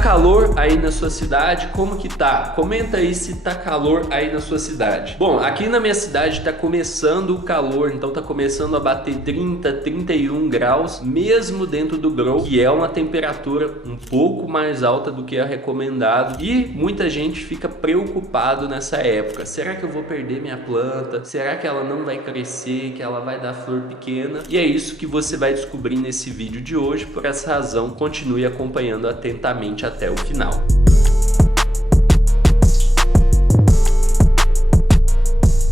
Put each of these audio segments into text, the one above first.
calor aí na sua cidade? Como que tá? Comenta aí se tá calor aí na sua cidade. Bom, aqui na minha cidade tá começando o calor, então tá começando a bater 30, 31 graus, mesmo dentro do grow, que é uma temperatura um pouco mais alta do que é recomendado. E muita gente fica preocupado nessa época. Será que eu vou perder minha planta? Será que ela não vai crescer? Que ela vai dar flor pequena? E é isso que você vai descobrir nesse vídeo de hoje. Por essa razão, continue acompanhando atentamente até o final.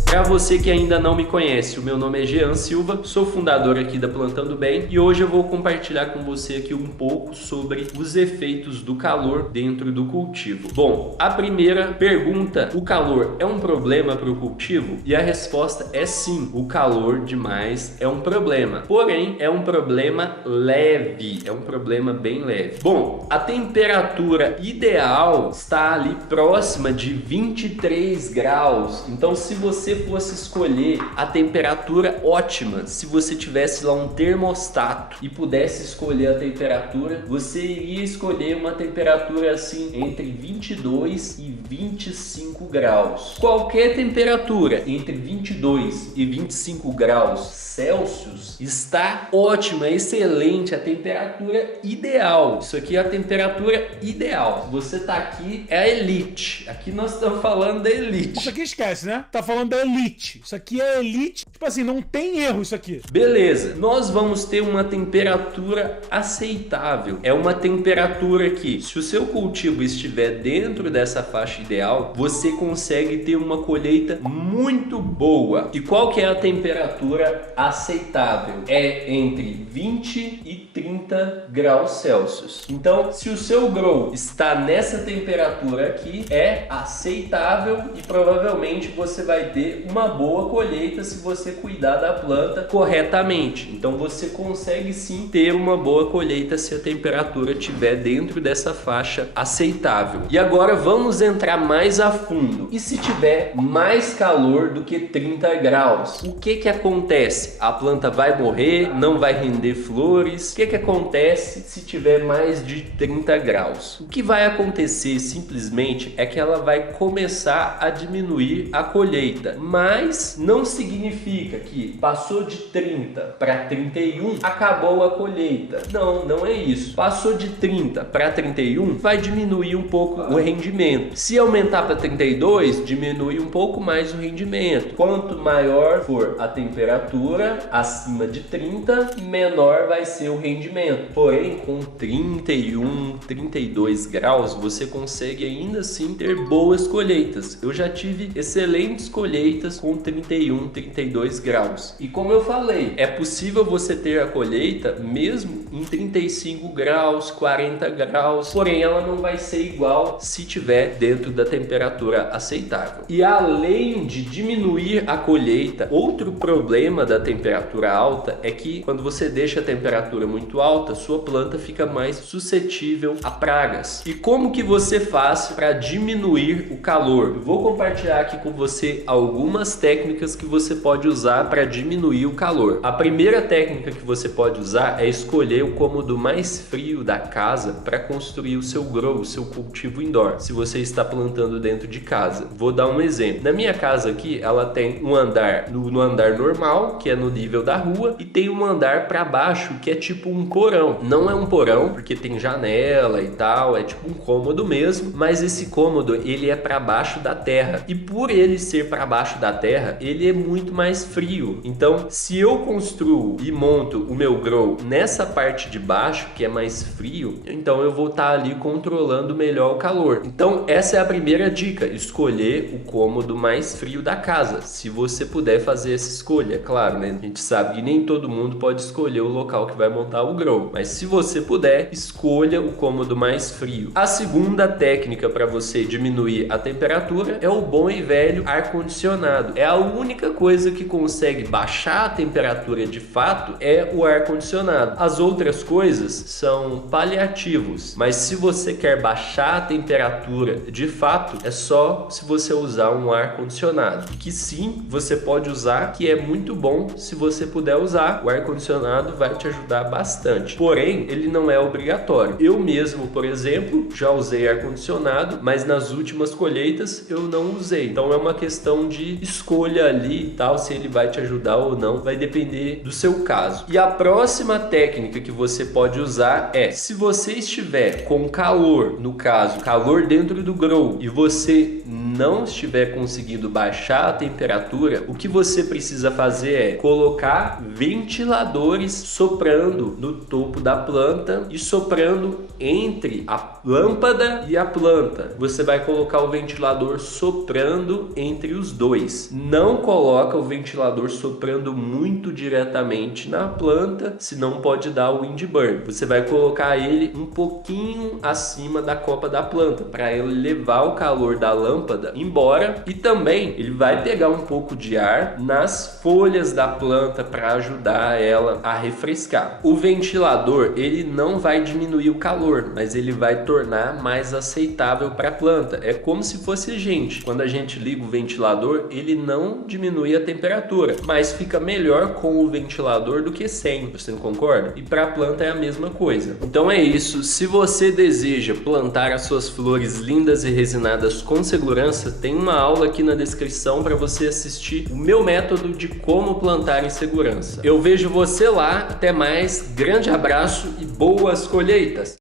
Para você que ainda não me conhece, o meu nome é Jean Silva, sou fundador aqui da Plantando Bem e hoje eu vou compartilhar com você aqui um pouco sobre os efeitos do calor dentro do cultivo. Bom, a primeira pergunta, o calor é um problema para o cultivo? E a resposta é sim, o calor demais é um problema, porém é um problema leve, é um problema bem leve. Bom, a temperatura ideal está ali próxima de 23 graus, então se você fosse escolher a temperatura ótima, se você tivesse lá um termostato e pudesse escolher a temperatura, você iria escolher uma temperatura assim entre 22 e 25 graus. Qualquer temperatura entre 22 e 25 graus Celsius está ótima, excelente, a temperatura ideal. Isso aqui é a temperatura ideal. Se você tá aqui, é a elite. Aqui nós estamos falando da elite. Isso aqui esquece, né? Tá falando da elite. Isso aqui é elite. Tipo assim, não tem erro isso aqui. Beleza. Nós vamos ter uma temperatura aceitável. É uma temperatura que, se o seu cultivo estiver dentro dessa faixa ideal, você consegue ter uma colheita muito boa. E qual que é a temperatura aceitável? É entre 20 e 30 graus Celsius. Então, se o seu grow está nessa temperatura aqui, é aceitável e provavelmente você vai ter uma boa colheita se você cuidar da planta corretamente. Então, você consegue sim ter uma boa colheita se a temperatura estiver dentro dessa faixa aceitável. E agora vamos entrar mais a fundo. E se tiver mais calor do que 30 graus? O que acontece? A planta vai morrer, não vai render flores. O que acontece se tiver mais de 30 graus? O que vai acontecer simplesmente é que ela vai começar a diminuir a colheita, mas não significa que passou de 30 para 31, acabou a colheita. Não, não é isso. Passou de 30 para 31, vai diminuir um pouco o rendimento. Se aumentar para 32, diminui um pouco mais o rendimento. Quanto maior for a temperatura, acima de 30, menor vai ser o rendimento. Porém, com 31, 32 graus, você consegue ainda assim ter boas colheitas. Eu já tive excelentes colheitas com 31, 32 graus. E como eu falei, é possível você ter a colheita mesmo em 35 graus, 40 graus, porém ela não vai ser igual se tiver dentro da temperatura aceitável. E além de diminuir a colheita, outro problema da temperatura alta é que quando você deixa a temperatura muito alta, sua planta fica mais suscetível a pragas. E como que você faz para diminuir o calor? Eu vou compartilhar aqui com você algumas técnicas que você pode usar para diminuir o calor. A primeira técnica que você pode usar é escolher o cômodo mais frio da casa para construir o seu grow, o seu cultivo indoor, se você está plantando dentro de casa. Vou dar um exemplo. Na minha casa aqui, ela tem um andar no andar normal, que é no nível da rua, e tem um andar para baixo, que é tipo um porão. Não é um porão, porque tem janela e tal, é tipo um cômodo mesmo, mas esse cômodo, ele é para baixo da terra. E por ele ser para baixo da terra, ele é muito mais frio. Então, se eu construo e monto o meu grow nessa parte de baixo, que é mais frio, então eu vou estar ali controlando melhor o calor. Então, essa é a primeira dica, escolher o cômodo mais frio da casa, se você puder fazer essa escolha, é claro, né? A gente sabe que nem todo mundo pode escolher o local que vai montar o grow, mas se você puder, escolha o cômodo mais frio. A segunda técnica para você diminuir a temperatura é o bom e velho ar-condicionado. ar-condicionado. É a única coisa que consegue baixar a temperatura de fato é o ar-condicionado. As outras coisas são paliativos, mas se você quer baixar a temperatura de fato, é só se você usar um ar-condicionado, que sim, você pode usar, que é muito bom se você puder usar. O ar-condicionado vai te ajudar bastante, porém, ele não é obrigatório. Eu mesmo, por exemplo, já usei ar-condicionado, mas nas últimas colheitas eu não usei. Então é uma questão de escolha ali e tal, se ele vai te ajudar ou não, vai depender do seu caso. E a próxima técnica que você pode usar é, se você estiver com calor, no caso, calor dentro do grow, e você não estiver conseguindo baixar a temperatura, o que você precisa fazer é colocar ventiladores soprando no topo da planta e soprando entre a lâmpada e a planta. Você vai colocar o ventilador soprando entre os dois. Não coloca o ventilador soprando muito diretamente na planta, senão pode dar o windburn. Você vai colocar ele um pouquinho acima da copa da planta, para ele levar o calor da lâmpada embora, e também ele vai pegar um pouco de ar nas folhas da planta para ajudar ela a refrescar. O ventilador, ele não vai diminuir o calor, mas ele vai tornar mais aceitável para a planta. É como se fosse gente. Quando a gente liga o ventilador, ele não diminui a temperatura, mas fica melhor com o ventilador do que sem. Você não concorda? E para a planta é a mesma coisa. Então é isso. Se você deseja plantar as suas flores lindas e resinadas com segurança, tem uma aula aqui na descrição para você assistir o meu método de como plantar em segurança. Eu vejo você lá. Até mais. Grande abraço e boas colheitas!